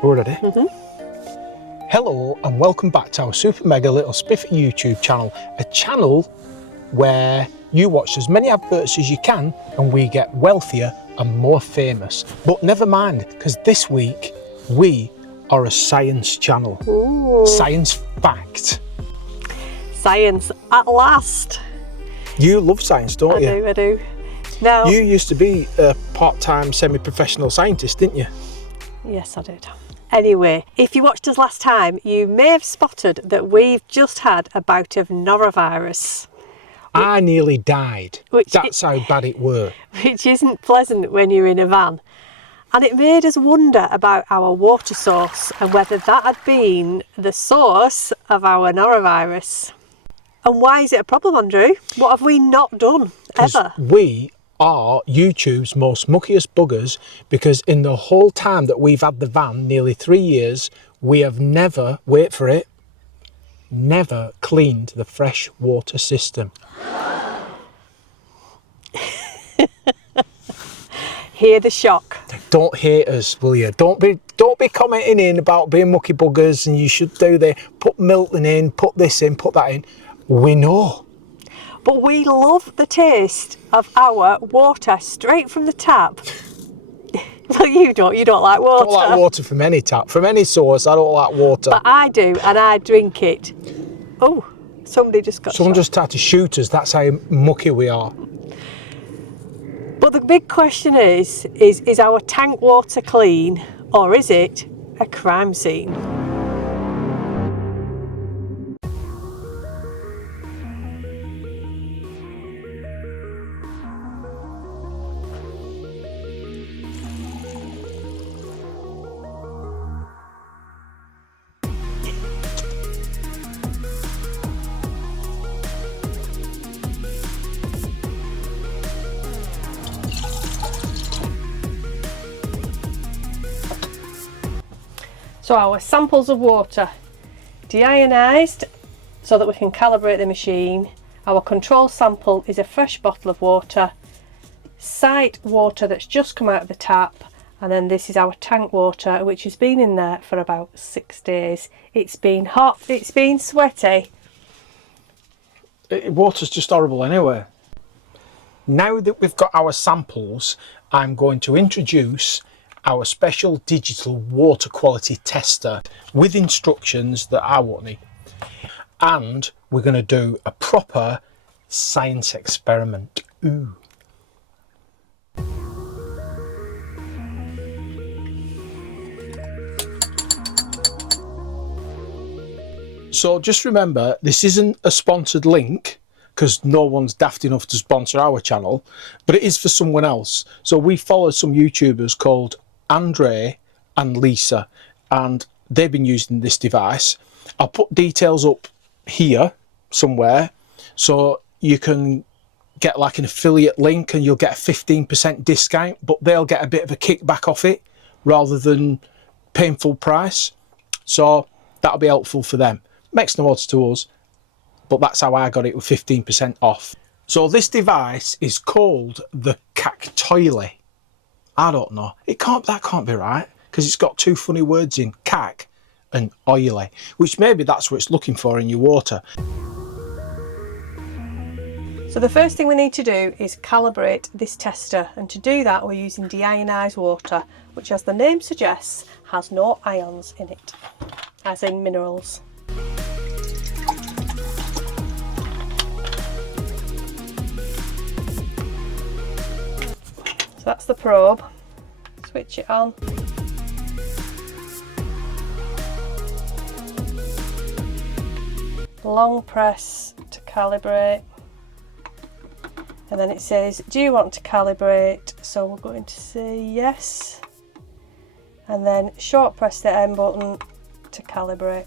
We're ready? Hello and welcome back to our super mega little spiffy YouTube channel. A channel where you watch as many adverts as you can and we get wealthier and more famous. But never mind, because this week we are a science channel. Ooh. Science fact. Science at last. You love science, don't you? I do. Now, You used to be a part-time semi-professional scientist, didn't you? yes, I did. Anyway, if you watched us last time, you may have spotted that we've just had a bout of norovirus. I nearly died. That's how bad it were. Which isn't pleasant when you're in a van. And it made us wonder about our water source and whether that had been the source of our norovirus. And why is it a problem, Andrew? What have we not done ever? We are YouTube's most muckiest buggers, because in the whole time that we've had the van, nearly 3 years, we have never, wait for it, never cleaned the fresh water system. Hear the shock. Don't hate us, will you? Don't be commenting in about being mucky buggers and you should do the put Milton in, put this in, put that in. We know. But we love the taste of our water straight from the tap. Well, you don't like water. I don't like water from any tap, from any source. I don't like water. But I do, and I drink it. Oh, somebody just got Someone shot. just tried to shoot us. That's how mucky we are. But the big question is our tank water clean, or is it a crime scene? So our samples of water, deionised so that we can calibrate the machine. Our control sample is a fresh bottle of water, site water that's just come out of the tap, and then this is our tank water, which has been in there for about 6 days. It's been hot, it's been sweaty. Water's just horrible anyway. Now that we've got our samples, I'm going to introduce our special digital water quality tester with instructions that I won't need. And we're going to do a proper science experiment. Ooh. So just remember, this isn't a sponsored link, because no one's daft enough to sponsor our channel, but it is for someone else. So we follow some YouTubers called Andre and Lisa, and they've been using this device. I'll put details up here somewhere so you can get like an affiliate link and you'll get a 15% discount, but they'll get a bit of a kickback off it rather than paying full price. So that'll be helpful for them. Makes no odds to us, but that's how I got it with 15% off. So this device is called the Catalonia. I don't know. That can't be right, because it's got two funny words in, cac and oily, which maybe that's what it's looking for in your water. So the first thing we need to do is calibrate this tester, and to do that we're using deionised water, which, as the name suggests, has no ions in it, as in minerals. So that's the probe. Switch it on. Long press to calibrate. And then it says, do you want to calibrate? So we're going to say yes. And then short press the M button to calibrate.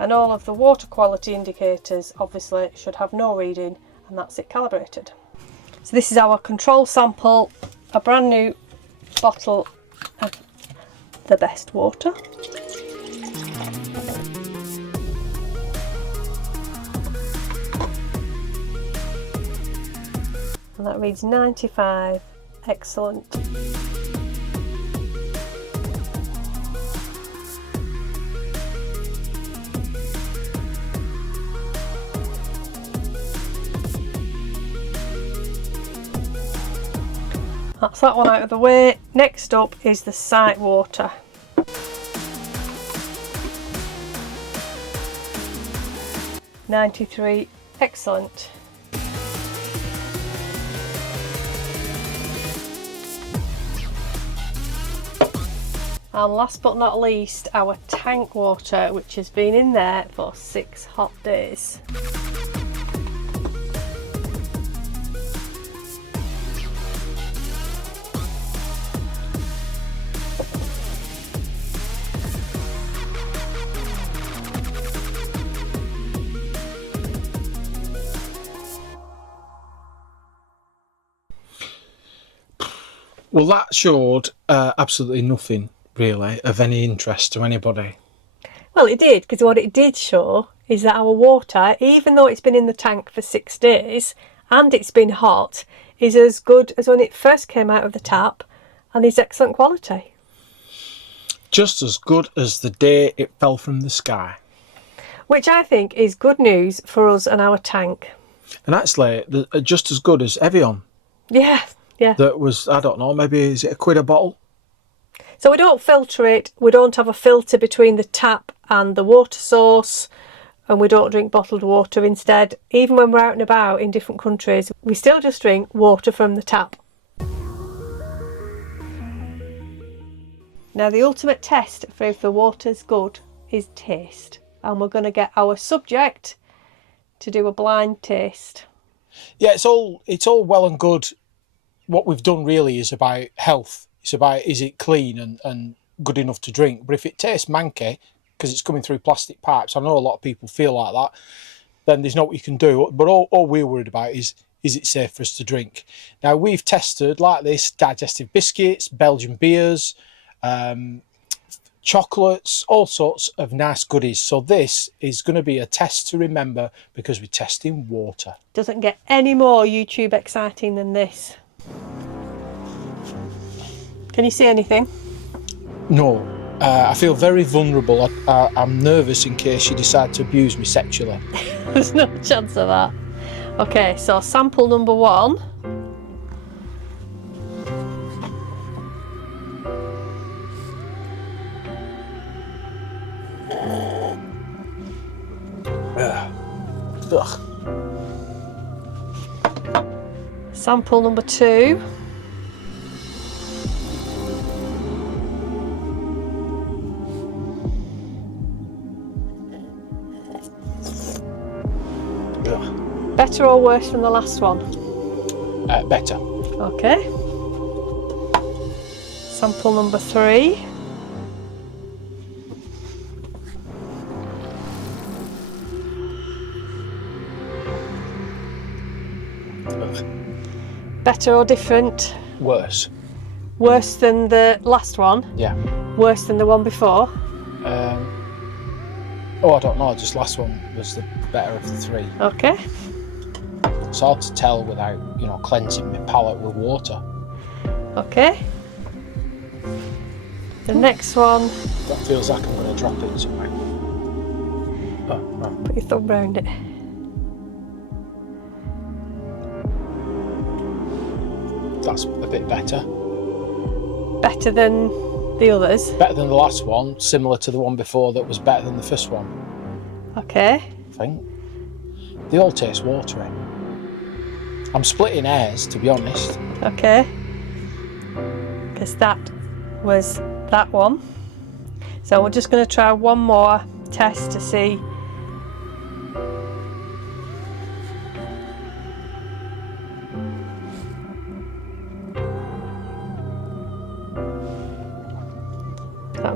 And all of the water quality indicators obviously should have no reading, and that's it calibrated. So this is our control sample, a brand new bottle of the best water. And that reads 95 Excellent. That's that one out of the way. Next up is the sight water. $93, excellent. And last but not least, our tank water, which has been in there for 6 hot days. Well, that showed absolutely nothing really of any interest to anybody. Well, it did, because what it did show is that our water, even though it's been in the tank for 6 days and it's been hot, is as good as when it first came out of the tap and is excellent quality. Just as good as the day it fell from the sky. Which I think is good news for us and our tank. And actually, just as good as Evian. Yeah, yeah. That was, I don't know, maybe is it £1 a bottle? So we don't filter it, we don't have a filter between the tap and the water source, and we don't drink bottled water. Instead, even when we're out and about in different countries, we still just drink water from the tap. Now the ultimate test for if the water's good is taste, and we're going to get our subject to do a blind taste. Yeah, it's all well and good. What we've done really is about health. It's about, is it clean and good enough to drink? But if it tastes manky, because it's coming through plastic pipes, I know a lot of people feel like that, then there's not what you can do. But all we're worried about is it safe for us to drink? Now, we've tested, like this, digestive biscuits, Belgian beers, chocolates, all sorts of nice goodies. So this is going to be a test to remember, because we're testing water. Doesn't get any more YouTube exciting than this. Can you see anything? No, I feel very vulnerable. I'm nervous in case you decide to abuse me sexually. There's no chance of that. Okay, so sample number 1. Ugh. Sample number 2. Better or worse than the last one? Better. Okay. Sample number 3. Better or different? Worse. Worse than the last one? Yeah. Worse than the one before? Oh, I don't know. Just last one was the better of the 3. Okay. It's hard to tell without, cleansing my palate with water. Okay. The next one. That feels like I'm going to drop it somewhere. Oh, right. Put your thumb round it. That's a bit better. Better than the others? Better than the last one, similar to the one before that was better than the first one. Okay. I think. They all taste watery. I'm splitting hairs, to be honest. Okay. Because that was that one. So we're just going to try one more test to see.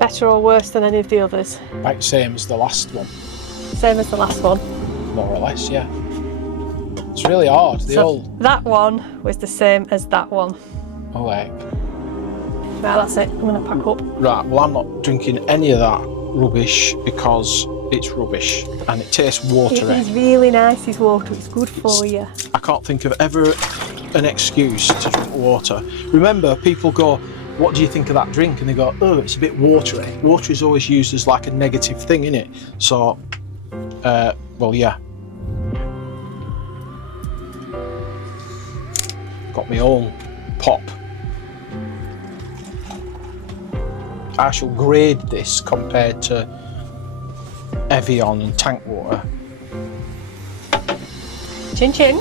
Better or worse than any of the others? About the same as the last one. Same as the last one? More or less, yeah. It's really hard. That one was the same as that one. Oh, heck. Right, that's it. I'm going to pack up. Right, well, I'm not drinking any of that rubbish because it's rubbish and it tastes watery. It is really nice, this water. It's good for you. I can't think of ever an excuse to drink water. Remember, people go, what do you think of that drink? And they go, oh, it's a bit watery. Water is always used as like a negative thing, isn't it? So, well, yeah. Got me all pop. I shall grade this compared to Evian and tank water. Chin chin.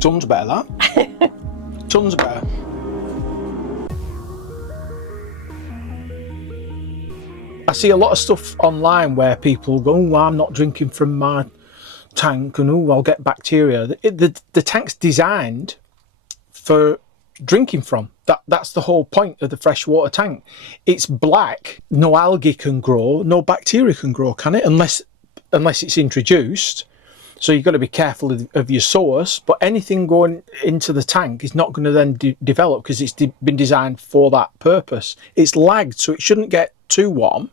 Tons better, that. Tons better. I see a lot of stuff online where people go, oh, I'm not drinking from my tank, and oh, I'll get bacteria. The tank's designed for drinking from. That's the whole point of the freshwater tank. It's black. No algae can grow, no bacteria can grow, can it? Unless it's introduced. So you've got to be careful of your source, but anything going into the tank is not going to then develop because it's been designed for that purpose. It's lagged, so it shouldn't get too warm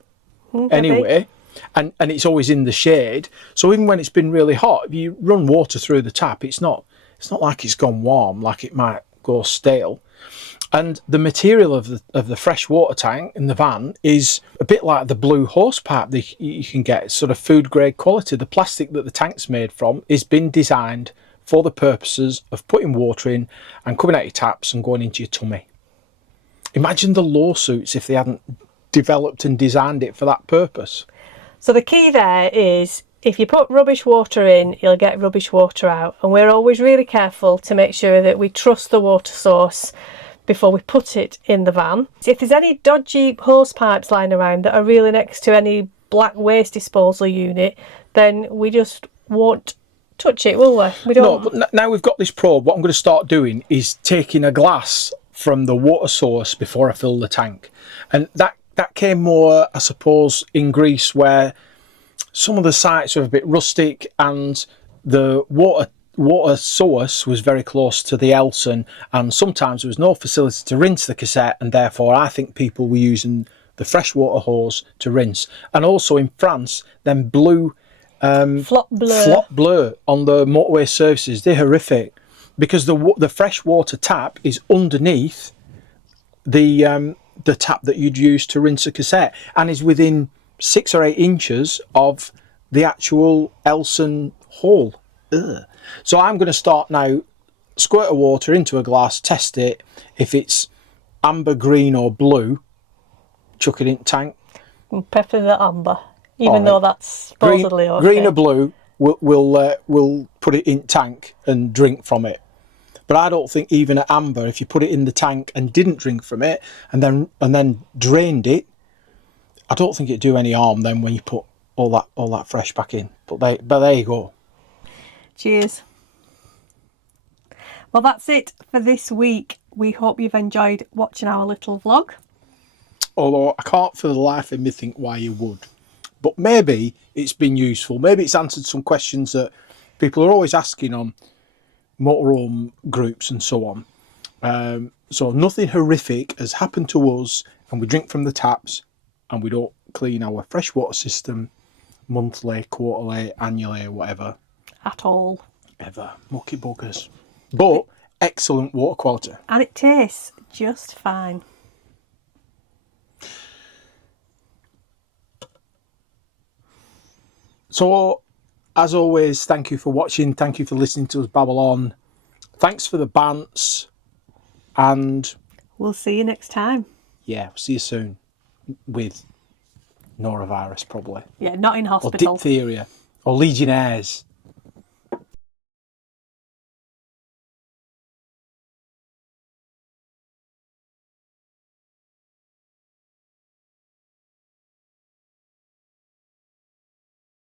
anyway, and it's always in the shade. So even when it's been really hot, if you run water through the tap, it's not like it's gone warm, like it might go stale. And the material of the freshwater tank in the van is a bit like the blue hose pipe that you can get. It's sort of food grade quality. The plastic that the tank's made from is been designed for the purposes of putting water in and coming out your taps and going into your tummy. Imagine the lawsuits if they hadn't developed and designed it for that purpose. So the key there is, if you put rubbish water in, you'll get rubbish water out. And we're always really careful to make sure that we trust the water source before we put it in the van. If there's any dodgy hose pipes lying around that are really next to any black waste disposal unit, then we just won't touch it, will we? We don't. No, but now we've got this probe, what I'm going to start doing is taking a glass from the water source before I fill the tank. And that came more, I suppose, in Greece, where some of the sites are a bit rustic and the water source was very close to the Elson, and sometimes there was no facility to rinse the cassette, and therefore I think people were using the freshwater hose to rinse. And also in France, them blue flop bleu on the motorway services, they're horrific because the freshwater tap is underneath the tap that you'd use to rinse a cassette and is within 6 or 8 inches of the actual Elson hole. Ugh. So I'm going to start now, squirt of water into a glass, test it. If it's amber, green or blue, chuck it in the tank. Prefer the amber, even though that's supposedly okay. Green or blue, we'll put it in tank and drink from it. But I don't think even at amber, if you put it in the tank and didn't drink from it and then drained it, I don't think it'd do any harm then when you put all that fresh back in. But there you go. Cheers. Well, that's it for this week. We hope you've enjoyed watching our little vlog. Although I can't for the life of me think why you would. But maybe it's been useful. Maybe it's answered some questions that people are always asking on motorhome groups and so on. So nothing horrific has happened to us, and we drink from the taps and we don't clean our freshwater system monthly, quarterly, annually, whatever. At all. Ever. Mucky buggers. But excellent water quality. And it tastes just fine. So, as always, thank you for watching. Thank you for listening to us babble on. Thanks for the bants. And we'll see you next time. Yeah, we'll see you soon. With norovirus, probably. Yeah, not in hospital. Or diphtheria. Or Legionnaires.